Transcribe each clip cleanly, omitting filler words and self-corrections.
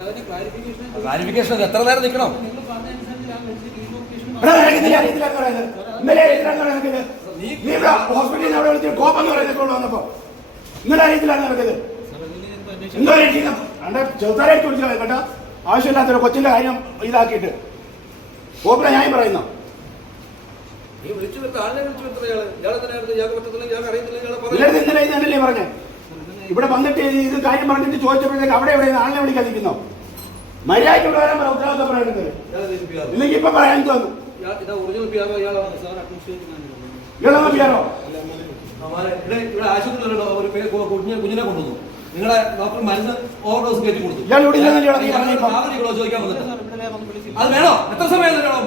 Clarification എത്ര നേരം നിൽക്കണം? ഹോസ്പിറ്റലിൽ അവിടെ വിളിച്ച് കോപ്പം എന്ന് പറയുന്നത് വന്നപ്പോ ഇന്നലെ അറിയത്തിലാണ് നടക്കുന്നത്. എന്തോ ചെറുതായിട്ട് വിളിച്ചാൽ കേട്ടോ, ആവശ്യമില്ലാത്തൊരു കൊച്ചിന്റെ കാര്യം ഇതാക്കിയിട്ട് കോപ്പില ഞാൻ പറയുന്നു. ഇന്നലെ ഇതല്ലേ പറഞ്ഞേ, ഇവിടെ വന്നിട്ട് ഇത് കാര്യം പറഞ്ഞിട്ട് ചോദിച്ചപ്പോഴത്തേക്ക് അവിടെ എവിടെ ആളിനെ വിളിക്കാതിരിക്കുന്നോ? മര്യാദയ്ക്ക് വരാൻ പറ, ഉത്തരവാദിത്തം പറയുന്നത് ഇല്ലെങ്കിൽ ഇപ്പൊ പറയാൻ തോന്നുന്നു. ഇയാളൊന്നും പിയാറോ ഇവിടെ ആശുപത്രിയിലുള്ള ഒരു കുഞ്ഞിനെ കൊണ്ടുവന്നു. നിങ്ങളെ ഡോക്ടർ മരുന്ന് ഓവർഡോസ് കയറ്റി കൊടുത്തു. ചോദിക്കാൻ വന്നിട്ട് അത് വേണോ? എത്ര സമയം വേണോ?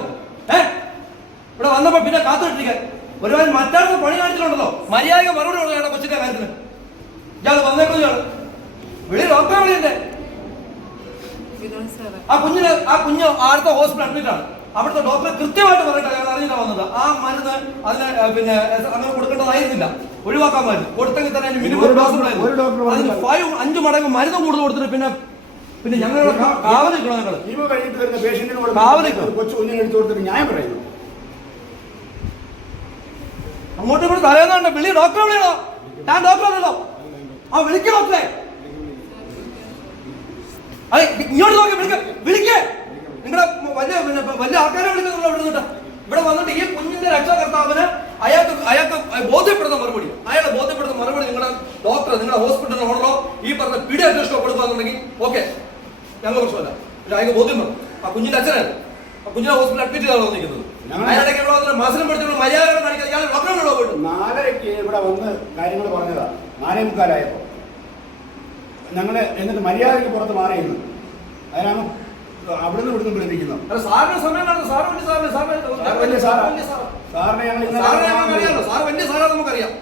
ഇവിടെ വന്നപ്പോ പിന്നെ കാത്തുകിട്ടിരിക്കാൻ ഒരുപാട് മറ്റാൾക്ക് പണി കാണിച്ചിട്ടുണ്ടല്ലോ. മര്യാദ മറുപടി കൊടുക്കണം കൊച്ചിന്റെ കാര്യത്തിന്. ഇയാൾ വന്നേക്കുന്നു, ഇയാൾ വെളി ഡോക്ടറെ വിളിയല്ലേ? ആ കുഞ്ഞ് അടുത്ത ഹോസ്പിറ്റൽ അഡ്മിറ്റ് ആണ്. അവിടുത്തെ ഡോക്ടറെ കൃത്യമായിട്ട് പറഞ്ഞിട്ട് അയാൾ അറിഞ്ഞിട്ടാ വന്നത്. ആ മരുന്ന് അതിന് പിന്നെ അങ്ങനെ കൊടുക്കേണ്ടതായിരുന്നില്ല, ഒഴിവാക്കാൻ മരുന്ന് കൊടുത്തെങ്കിൽ തന്നെ മിനിമം ഡോസ് ഉണ്ടായിരുന്നു. 5 മടങ്ങ് മരുന്ന് കൂടുതൽ കൊടുത്തിട്ട് പിന്നെ ഞങ്ങളുടെ കാവൽ നിൽക്കണം. ഞങ്ങൾ കാവൽ അങ്ങോട്ടും ഇങ്ങോട്ട് തലേന്നുണ്ട്. വിളി ഡോക്ടറെ വിളിയണോ? ഞാൻ ഡോക്ടറെ വിളിയണോ? ആ വിളിക്കേ ഡോക്ടറെ. അതെ, ഇങ്ങോട്ട് നോക്കി വിളിക്കേ. നിങ്ങളുടെ വലിയ ആൾക്കാരെ വിളിക്കുന്നുള്ള ഇവിടെ നിന്നിട്ട് ഇവിടെ വന്നിട്ട് ഈ കുഞ്ഞിന്റെ രക്ഷാകർത്താവിന് അയാൾക്ക് ബോധ്യപ്പെടുന്ന മറുപടി, അയാളെ ബോധ്യപ്പെടുന്ന മറുപടി നിങ്ങളുടെ ഡോക്ടർ, നിങ്ങളുടെ ഹോസ്പിറ്റലിന്റെ ഓണറോ ഈ പറഞ്ഞ പീഡിയാട്രിസ്റ്റോ കൊടുക്കുകയാണെന്നുണ്ടെങ്കിൽ ഓക്കെ, ഞങ്ങൾ പ്രശ്നമല്ല. പക്ഷെ അയാൾക്ക് ബോധ്യം വേണം. ആ കുഞ്ഞിന്റെ അച്ഛനാണ് ആ കുഞ്ഞിനെ ഹോസ്പിറ്റലിൽ അഡ്മിറ്റ് ചെയ്താണ് വന്നിരിക്കുന്നത്. അയാളുടെ മാസം പഠിച്ചുള്ള മര്യാദ കാണിക്കാൻ ഇയാൾ ഡോക്ടറിനോടോ പോയിട്ട് 4:30 ഇവിടെ വന്ന് കാര്യങ്ങൾ പറഞ്ഞതാ. 4:45 ഞങ്ങള് എന്നിട്ട് മര്യാദയ്ക്ക് പുറത്ത് മാറിയിരുന്നു. അതിനാണ് അവിടുന്ന് ഇവിടുന്ന് വിളിപ്പിക്കുന്നത്. സാറിന് സമയം സാറിനെ അറിയാമല്ലോ. സാർ വലിയ സാറാ, നമുക്കറിയാം.